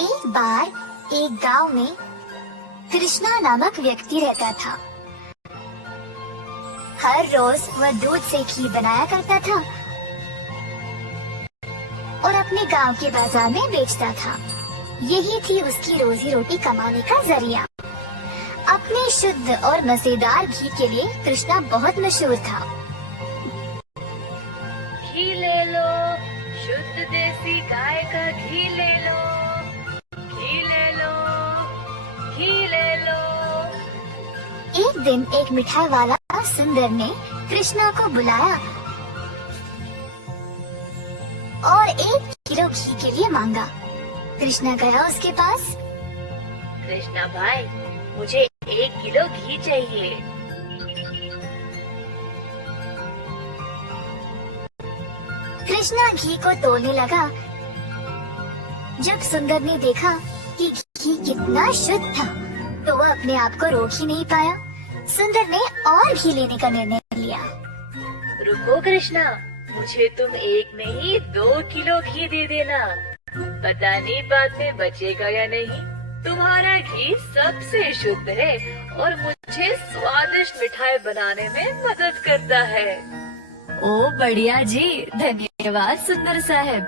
एक बार एक गांव में कृष्णा नामक व्यक्ति रहता था। हर रोज वह दूध से घी बनाया करता था और अपने गांव के बाजार में बेचता था। यही थी उसकी रोजी रोटी कमाने का जरिया। अपने शुद्ध और मजेदार घी के लिए कृष्णा बहुत मशहूर था। घी ले लो, शुद्ध देसी गाय का घी ले लो, घी ले लो, घी ले लो। एक दिन एक मिठाई वाला सुंदर ने कृष्णा को बुलाया और 1 किलो घी के लिए मांगा। कृष्णा गया उसके पास। कृष्णा भाई, मुझे 1 किलो घी चाहिए। कृष्णा घी को तोलने लगा। जब सुंदर ने देखा कि घी कितना शुद्ध था, तो वह अपने आप को रोक ही नहीं पाया। सुंदर ने और घी लेने का निर्णय लिया। रुको कृष्णा, मुझे तुम एक में ही 2 किलो घी दे देना। पता नहीं बाद में बचेगा या नहीं। तुम्हारा घी सबसे शुद्ध है और मुझे स्वादिष्ट मिठाई बनाने में मदद करता है। ओ बढ़िया जी, धन्यवाद सुंदर साहब।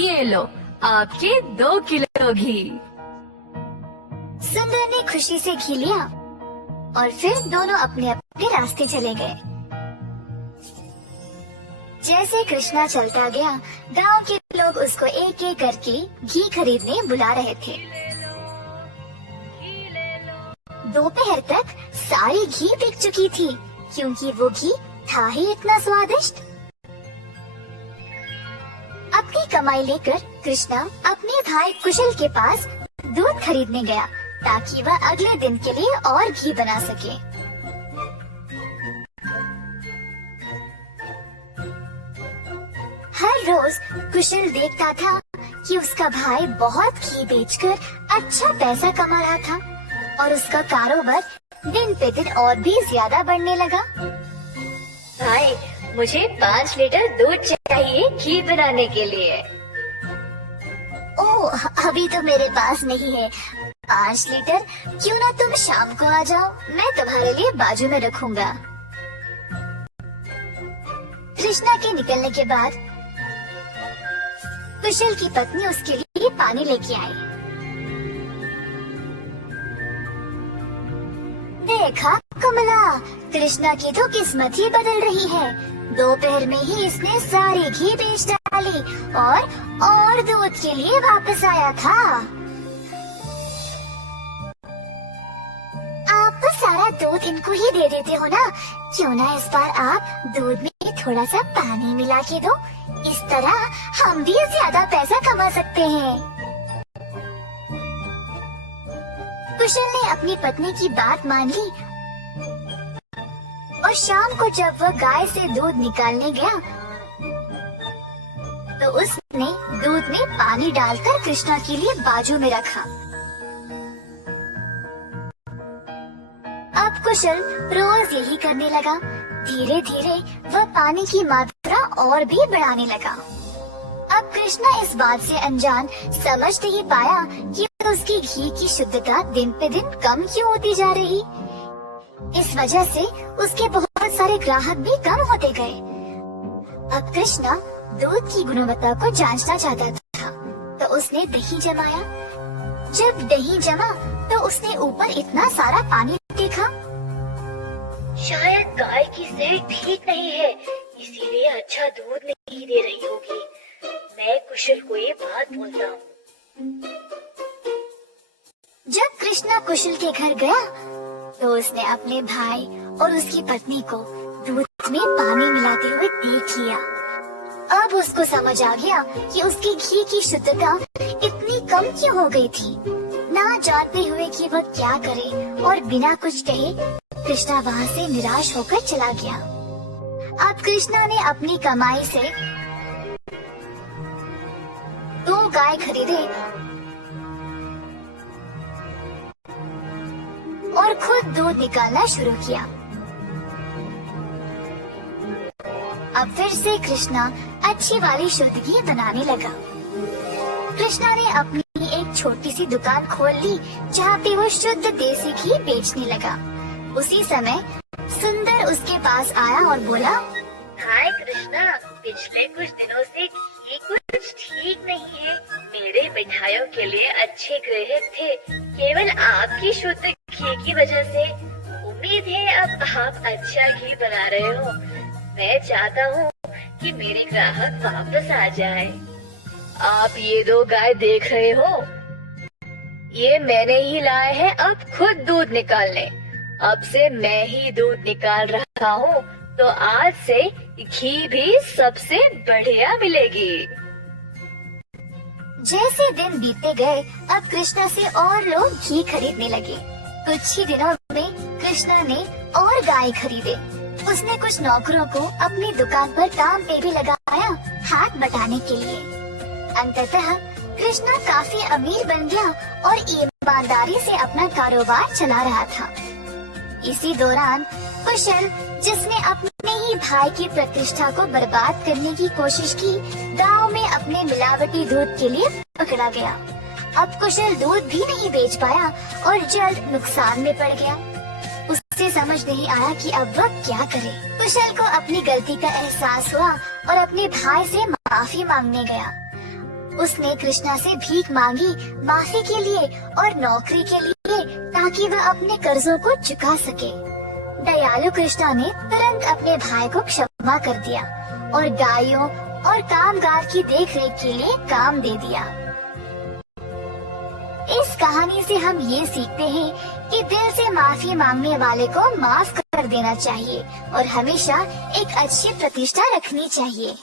ये लो आपके 2 किलो घी। सुंदर ने खुशी से घी लिया और फिर दोनों अपने अपने रास्ते चले गए। जैसे कृष्णा चलता गया, गांव के लोग उसको एक एक करके घी खरीदने बुला रहे थे। दोपहर तक सारी घी बिक चुकी थी, क्योंकि वो घी था ही इतना स्वादिष्ट। अपनी कमाई लेकर कृष्णा अपने भाई कुशल के पास दूध खरीदने गया, ताकि वह अगले दिन के लिए और घी बना सके। हर रोज कुशल देखता था कि उसका भाई बहुत घी बेचकर अच्छा पैसा कमा रहा था और उसका कारोबार दिन पे दिन और भी ज्यादा बढ़ने लगा। भाई, मुझे 5 लीटर दूध चाहिए घी बनाने के लिए। ओह, अभी तो मेरे पास नहीं है। 5 लीटर? क्यों ना तुम शाम को आ जाओ, मैं तुम्हारे लिए बाजू में रखूंगा। कृष्णा के निकलने के बाद कुशल की पत्नी उसके लिए पानी लेके आई। देखा कमला, कृष्णा की तो किस्मत ही बदल रही है। दोपहर में ही इसने सारी घी बेच डाली और दूध के लिए वापस आया था। आप तो सारा दूध इनको ही दे देते हो ना, क्यों ना इस बार आप दूध में थोड़ा सा पानी मिला के दो। इस तरह हम भी ज्यादा पैसा कमा सकते हैं। कुशल ने अपनी पत्नी की बात मान ली और शाम को जब वह गाय से दूध निकालने गया, तो उसने दूध में पानी डालकर कृष्णा के लिए बाजू में रखा। अब कुशल रोज यही करने लगा। धीरे धीरे वह पानी की मात्रा और भी बढ़ाने लगा। अब कृष्णा इस बात से अनजान समझ नहीं पाया कि उसकी घी की शुद्धता दिन पे दिन कम क्यों होती जा रही। इस वजह से उसके बहुत सारे ग्राहक भी कम होते गए। अब कृष्णा दूध की गुणवत्ता को जांचना चाहता था, तो उसने दही जमाया। जब दही जमा, तो उसने ऊपर इतना सारा पानी देखा। शायद गाय की सेहत ठीक नहीं है, इसीलिए अच्छा दूध नहीं दे रही होगी। मैं कुशल को ये बात बोलता हूँ। जब कृष्णा कुशल के घर गया, तो उसने अपने भाई और उसकी पत्नी को दूध में पानी मिलाते हुए देख लिया। अब उसको समझ आ गया कि उसकी घी की शुद्धता इतनी कम क्यों हो गई थी। ना जानते हुए कि वह क्या करे और बिना कुछ कहे कृष्णा वहाँ से निराश होकर चला गया। अब कृष्णा ने अपनी कमाई से 2 गाय खरीदे और खुद दूध निकालना शुरू किया। अब फिर से कृष्णा अच्छी वाली शुद्ध घी बनाने लगा। कृष्णा ने अपनी एक छोटी सी दुकान खोल ली जहाँ पे वो शुद्ध देसी घी बेचने लगा। उसी समय सुंदर उसके पास आया और बोला, हाय कृष्णा, पिछले कुछ दिनों से घी कुछ ठीक नहीं है। मेरे मिठाइयों के लिए अच्छे ग्राहक थे, केवल आपकी शुद्ध घी की वजह से। उम्मीद है अब आप अच्छा घी बना रहे हो। मैं चाहता हूँ कि मेरे ग्राहक वापस आ जाए। आप ये 2 गाय देख रहे हो, ये मैंने ही लाए हैं अब खुद दूध निकालने। अब से मैं ही दूध निकाल रहा हूँ, तो आज से घी भी सबसे बढ़िया मिलेगी। जैसे दिन बीतते गए, अब कृष्णा से और लोग घी खरीदने लगे। कुछ ही दिनों में कृष्णा ने और गाय खरीदे। उसने कुछ नौकरों को अपनी दुकान पर काम पे भी लगाया, हाथ बटाने के लिए। अंततः कृष्णा काफी अमीर बन गया और ईमानदारी से अपना कारोबार चला रहा था। इसी दौरान कुशल, जिसने अपने ही भाई की प्रतिष्ठा को बर्बाद करने की कोशिश की, गांव में अपने मिलावटी दूध के लिए पकड़ा गया। अब कुशल दूध भी नहीं बेच पाया और जल्द नुकसान में पड़ गया। उसे समझ नहीं आया कि अब वह क्या करे। कुशल को अपनी गलती का एहसास हुआ और अपने भाई से माफी मांगने गया। उसने कृष्णा से भीख मांगी माफी के लिए और नौकरी के लिए, ताकि वह अपने कर्जों को चुका सके। दयालु कृष्णा ने तुरंत अपने भाई को क्षमा कर दिया और गायों और कामगार की देखरेख के लिए काम दे दिया। इस कहानी से हम ये सीखते हैं कि दिल से माफी मांगने वाले को माफ कर देना चाहिए और हमेशा एक अच्छी प्रतिष्ठा रखनी चाहिए।